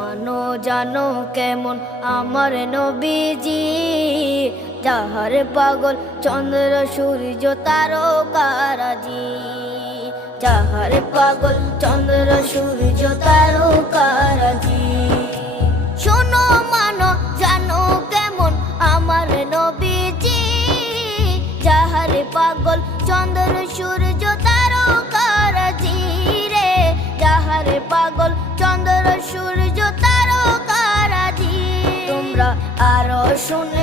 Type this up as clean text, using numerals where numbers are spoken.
মানো জানো কেমন আমার নবীজি, যাহার পাগল চন্দ্র সূর্য তারকারাজি, যাহার পাগল চন্দ্র সূর্য তারকারাজি। শোনো মানো জানো কেমন আমার নবীজি, যাহার পাগল চন্দ্র সূর্য তারকারাজি রে, যাহার পাগল চন্দ্র সূর্য তারকারাজি। তোমরা আরো শুনে